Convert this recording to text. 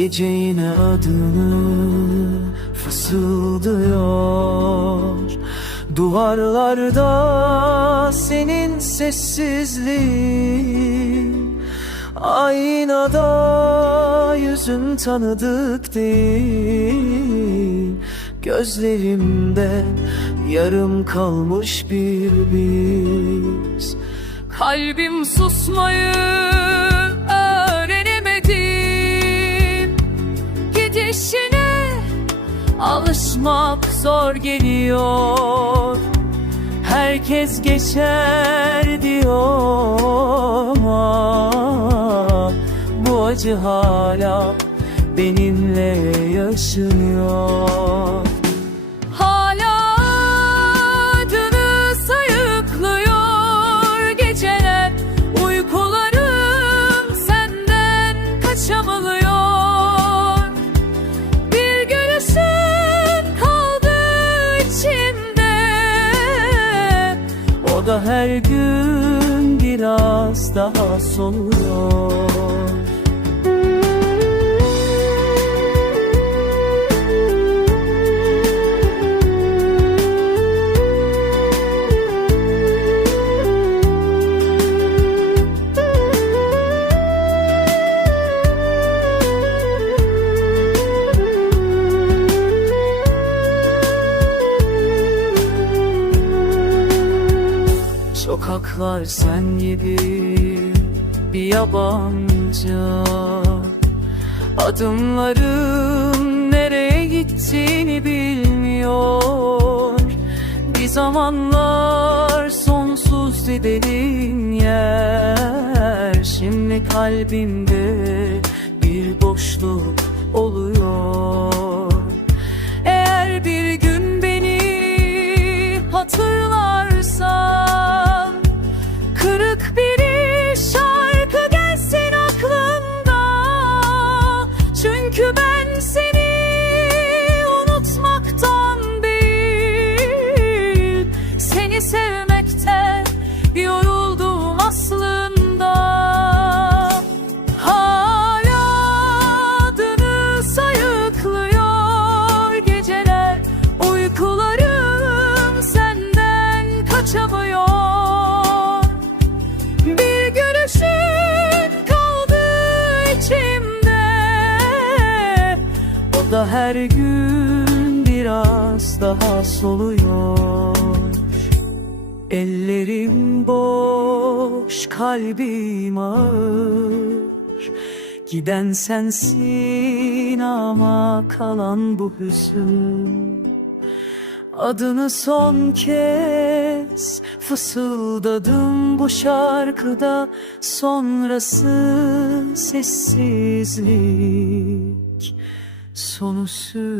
gece yine adını fısıldıyor. Duvarlarda senin sessizliğin. Aynada yüzün tanıdık değil. Gözlerimde yarım kalmış bir biz. Kalbim susmayı alışmak zor geliyor. Herkes geçer diyor Bu acı hala benimle yaşıyor O da her gün biraz daha soluyor Sokaklar sen gibi bir yabancı. Adımlarım nereye gittiğini bilmiyor. Bir zamanlar sonsuz derin yer Şimdi kalbimde bir boşluk oluyor. Eğer bir gün beni hatırlarsan Görüşün kaldı içimde. O da her gün biraz daha soluyor. Ellerim boş, kalbim ağır. Giden sensin ama kalan bu hüzün Adını son kez fısıldadım bu şarkıda Sonrası sessizlik, sonu sürgün